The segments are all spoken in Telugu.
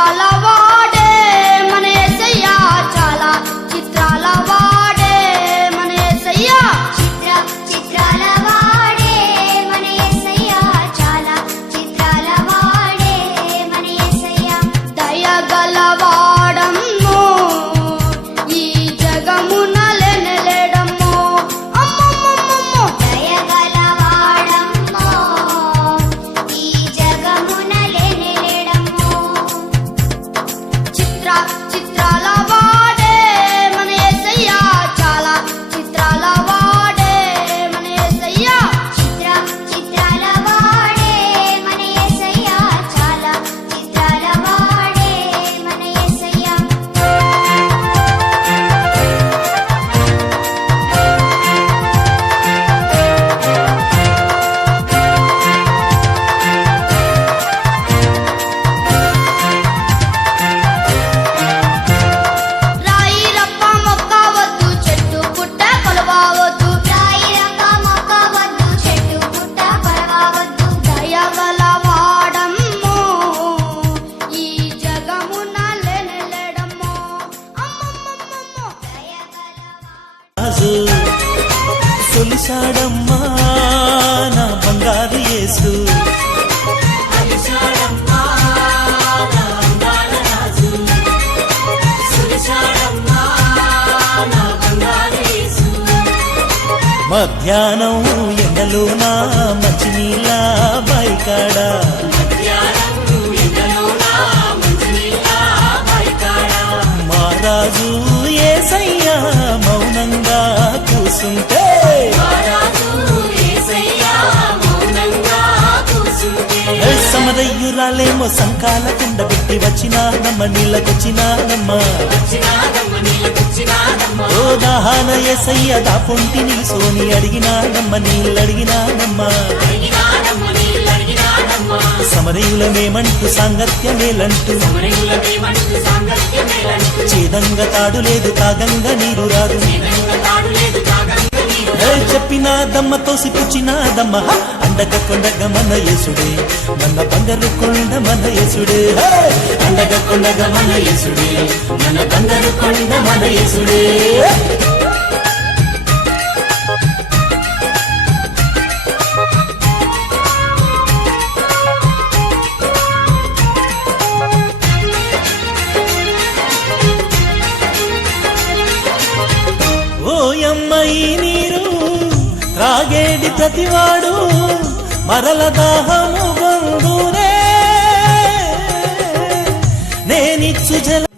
la la తొలిసాడమ్మా నా బంగారు యేసు. మధ్యాహ్నం ఎండలో నా మంచినీళ్ళ బైకాడా. మహారాజు ఏసయ్యా మౌనంగా కూసుంటే సమరయ్యురాలేమో సంకాల కుండ పెట్టి వచ్చినానమ్మ నీళ్ళకొచ్చినానమ్మ ఓ దాహాన ఏసయ్య దా సోని నిలుసోని అడిగినానమ్మ నీళ్ళడిగినానమ్మ సమరయులమేమంటూ సాంగత్యమేలంటూ. చేదంగా తాడు లేదు తాగంగా నీరు రాదు. చెప్పినా దమ్మ తోసిపుచ్చినా దమ్మ. అండగ కొండగ మన యేసుడే. మన బంగారు కొండ మన యేసుడే. అండగ కొండగ మన యేసుడే. మన బంగారు కొండ మన యేసుడే. ఓయమ్మ ఈ ప్రతివాడు మరల దాహము గొందునే నేనిచ్చు జల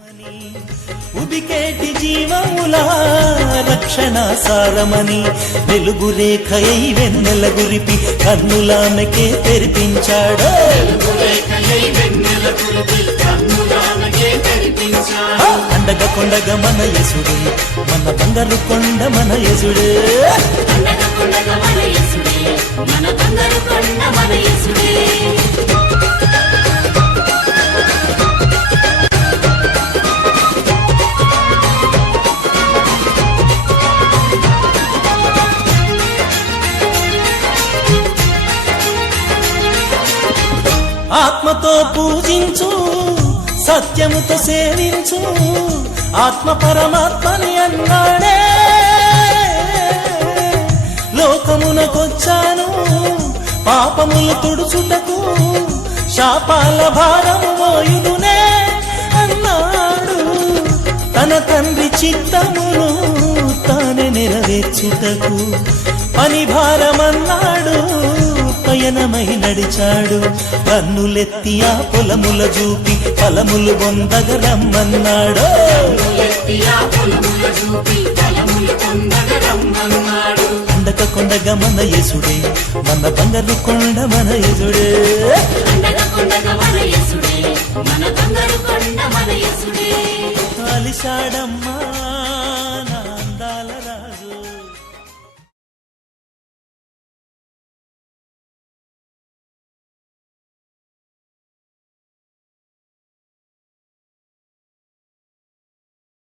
ఉబికేటి జీవముల రక్షణ సారమని వెలుగు రేఖ అయి వెన్నెల గురిపి కన్నులామెకే తెరిపించాడు. అండగ కొండగ మన యసుడే మన బంగారు కొండ మన యసుడే మన బంగారు కొండ మన యసుడే ఆత్మతో పూజించు సత్యముతో సేవించు ఆత్మ పరమాత్మని అన్నాడే. లోకమునకొచ్చాను పాపములు తుడుచుటకు శాపాల భారము మోయుదునే అన్నాడు. తన తండ్రి చిత్తమును తానే నెరవేర్చుటకు పని భారమన్నాడు పయనమై నడిచాడు. కన్నులెత్తి ఆ పొలముల చూపి ఫలములు పొందగ రమ్మన్నాడు. అండక కొండగ మన యసుడే మన బంగారు కొండ మన యసుడే. అలిశాడమ్మా